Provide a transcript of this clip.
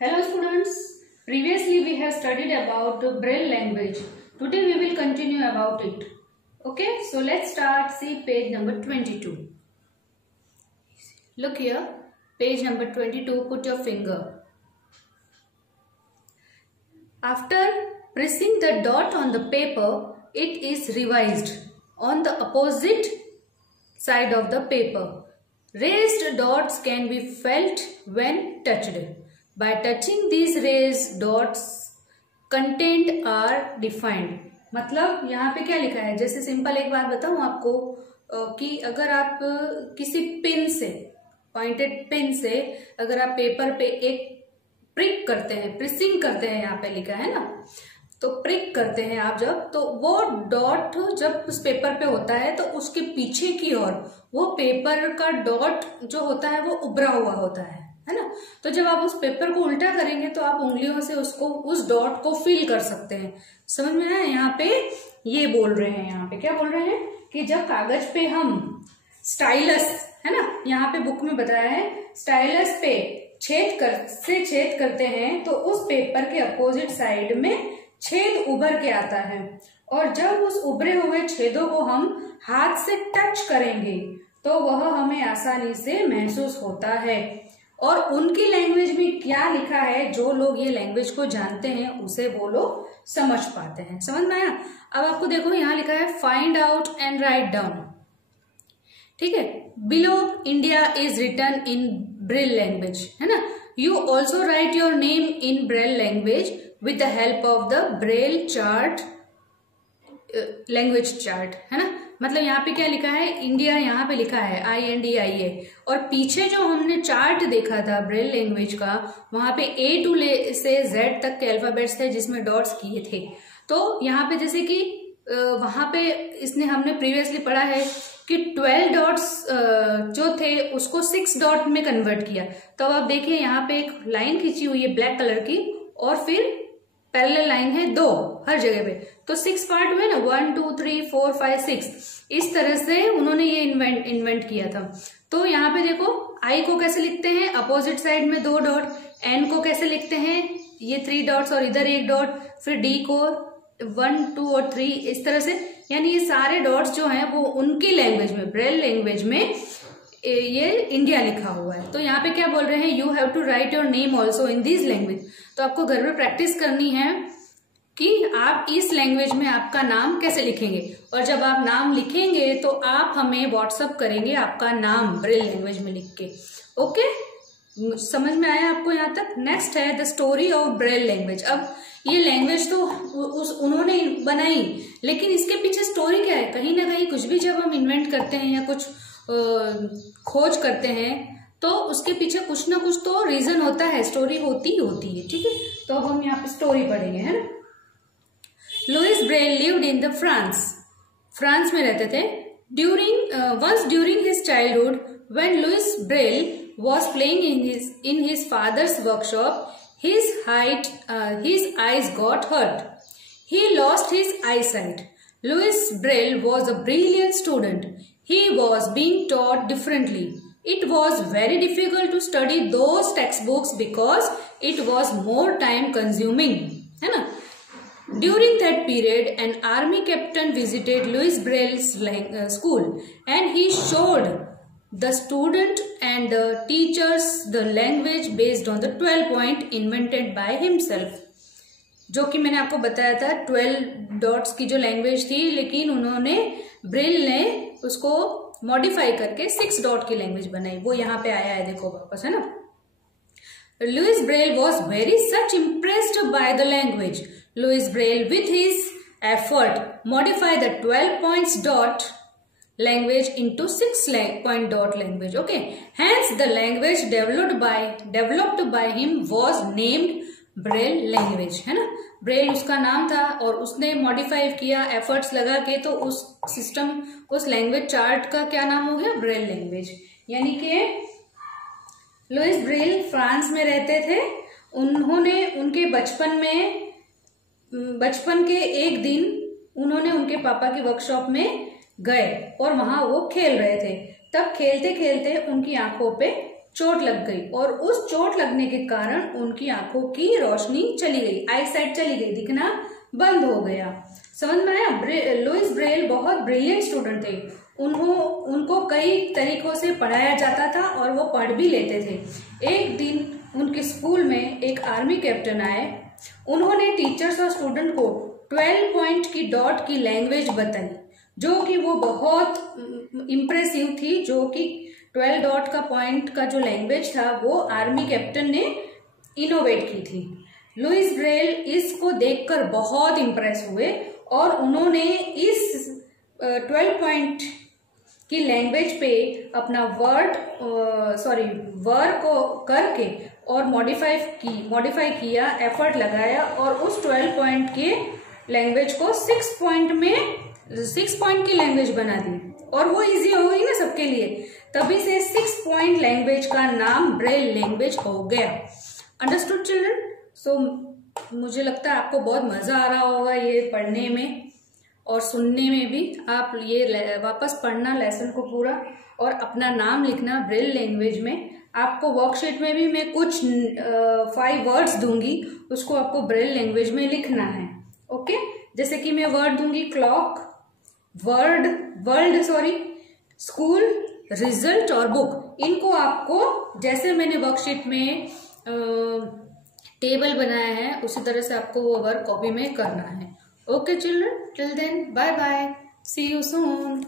Hello students, previously we have studied about Braille language. Today we will continue about it. Okay, so let's start. See page number 22. Look here, page number 22, put your finger. After pressing the dot on the paper, it is revised on the opposite side of the paper. Raised dots can be felt when touched. By touching these raised dots, content are defined. मतलब यहाँ पे क्या लिखा है, जैसे simple एक बात बताऊँ आपको कि अगर आप किसी पेन से, पॉइंटेड पेन से अगर आप पेपर पे एक प्रिक करते हैं, प्रेसिंग करते हैं, यहाँ पे लिखा है ना, तो प्रिक करते हैं आप जब, तो वो डॉट जब उस पेपर पे होता है तो उसके पीछे की ओर वो पेपर का डॉट जो होता है वो उभरा हुआ होता है ना। तो जब आप उस पेपर को उल्टा करेंगे तो आप उंगलियों से उसको, उस डॉट को फील कर सकते हैं। समझ में आया? यहाँ पे ये बोल रहे हैं, यहाँ पे क्या बोल रहे हैं कि जब कागज पे हम स्टाइलस, है ना, यहाँ पे बुक में बताया है, स्टाइलस पे छेद करते हैं तो उस पेपर के अपोजिट साइड में छेद उभर के आता है, और जब उस उभरे हुए छेदों को हम हाथ से टच करेंगे तो वह हमें आसानी से महसूस होता है। और उनकी लैंग्वेज में क्या लिखा है, जो लोग ये लैंग्वेज को जानते हैं उसे वो लोग समझ पाते हैं। समझ में आया? अब आपको देखो यहाँ लिखा है find out and write down. ठीक है, below India is written in Braille language, है ना। You also write your name in Braille language with the help of the Braille chart, language chart, है ना। मतलब यहाँ पे क्या लिखा है, इंडिया यहाँ पे लिखा है INDIA, और पीछे जो हमने चार्ट देखा था ब्रेल लैंग्वेज का, वहां पे A से Z तक के अल्फाबेट्स थे जिसमें डॉट्स किए थे। तो यहाँ पे जैसे कि वहां पे इसने हमने प्रीवियसली पढ़ा है कि 12 डॉट्स जो थे उसको 6 डॉट में कन्वर्ट किया। तो अब आप देखिए यहाँ पे एक लाइन खींची हुई है ब्लैक कलर की, और फिर पैरेलल लाइन है 2 हर जगह पे, तो 6 पार्ट हुए ना, 1 2 3 4 5 6, इस तरह से उन्होंने ये इन्वेंट किया था। तो यहाँ पे देखो आई को कैसे लिखते हैं, अपोजिट साइड में 2 डॉट, एन को कैसे लिखते हैं, ये 3 डॉट्स और इधर 1 डॉट, फिर डी को 1 2 और 3, इस तरह से, यानी ये सारे डॉट्स जो हैं वो उनकी लैंग्वेज में, ब्रेल लैंग्वेज में ये इंडिया लिखा हुआ है। तो यहाँ पे क्या बोल रहे हैं, you have to write your name also in this language. तो आपको घर में प्रैक्टिस करनी है कि आप इस लैंग्वेज में आपका नाम कैसे लिखेंगे, और जब आप नाम लिखेंगे तो आप हमें व्हाट्सअप करेंगे आपका नाम ब्रेल लैंग्वेज में लिख के। ओके, समझ में आया आपको यहाँ तक? नेक्स्ट है the story of Braille language. अब ये लैंग्वेज तो उन्होंने बनाई, लेकिन इसके पीछे स्टोरी क्या है? कहीं ना कहीं कुछ भी जब हम इन्वेंट करते हैं या कुछ खोज करते हैं तो उसके पीछे कुछ ना कुछ तो रीजन होता है, स्टोरी होती है। ठीक है, तो अब हम यहाँ पे स्टोरी पढ़ेंगे, है ना। Louis Braille lived in the France में रहते थे। During his childhood when Louis Braille was playing in his father's workshop, his eyes got hurt. He lost his eyesight. Louis Braille was a brilliant student. He was being taught differently. It was very difficult to study those textbooks because it was more time consuming. है ना? During that period, an army captain visited Louis Braille's school, and he showed the student and the teachers the language based on the 12 point invented by himself, जो कि मैंने आपको बताया था 12 dots की जो लैंग्वेज थी, लेकिन उन्होंने ब्रेल ने उसको मॉडिफाई करके 6 डॉट की लैंग्वेज बनाई। वो यहाँ पे आया है, देखो वापस, है ना। Louis Braille was very such impressed by the language. Louis Braille with his effort modify the 12 points dot language into 6 point dot language. Okay, hence the language developed by him was named Braille language, है ना। Braille उसका नाम था और उसने modify किया efforts लगा के, तो उस सिस्टम, उस लैंग्वेज चार्ट का क्या नाम हो गया, ब्रेल लैंग्वेज। यानी कि लुइस ब्रेल फ्रांस में रहते थे। उन्होंने उनके बचपन के एक दिन उन्होंने उनके पापा की वर्कशॉप में गए और वहां वो खेल रहे थे। तब खेलते खेलते उनकी आंखों पे चोट लग गई और उस चोट लगने के कारण उनकी आंखों की रोशनी चली गई, आई साइट चली गई, दिखना बंद हो गया। समझ में आया? लुइस ब्रेल बहुत ब्रिलियंट स्टूडेंट थे। उनको कई तरीकों से पढ़ाया जाता था और वो पढ़ भी लेते थे। एक दिन उनके स्कूल में एक आर्मी कैप्टन आए। उन्होंने टीचर्स और स्टूडेंट को 12 पॉइंट की डॉट की लैंग्वेज बताई, जो कि वो बहुत इम्प्रेसिव थी। जो कि 12 डॉट का पॉइंट का जो लैंग्वेज था वो आर्मी कैप्टन ने इनोवेट की थी। लुइस ब्रेल इसको देखकर बहुत इम्प्रेस हुए और उन्होंने इस 12 पॉइंट की लैंग्वेज पे अपना वर्क को करके और मॉडिफाई किया, एफर्ट लगाया और उस 12 पॉइंट के लैंग्वेज को 6 पॉइंट की लैंग्वेज बना दी और वो इजी हो गई ना सबके लिए। तभी से 6 पॉइंट लैंग्वेज का नाम ब्रेल लैंग्वेज हो गया। Understood children? सो मुझे लगता है आपको बहुत मजा आ रहा होगा ये पढ़ने में और सुनने में भी। आप ये वापस पढ़ना लेसन को पूरा और अपना नाम लिखना ब्रेल लैंग्वेज में। आपको वर्कशीट में भी मैं कुछ 5 वर्ड्स दूंगी, उसको आपको ब्रेल लैंग्वेज में लिखना है। ओके, जैसे कि मैं वर्ड दूंगी क्लॉक, वर्ल्ड, स्कूल, रिजल्ट और बुक। इनको आपको जैसे मैंने वर्कशीट में टेबल बनाया है उसी तरह से आपको वो वर्क कॉपी में करना है। Okay children, till then bye bye, see you soon.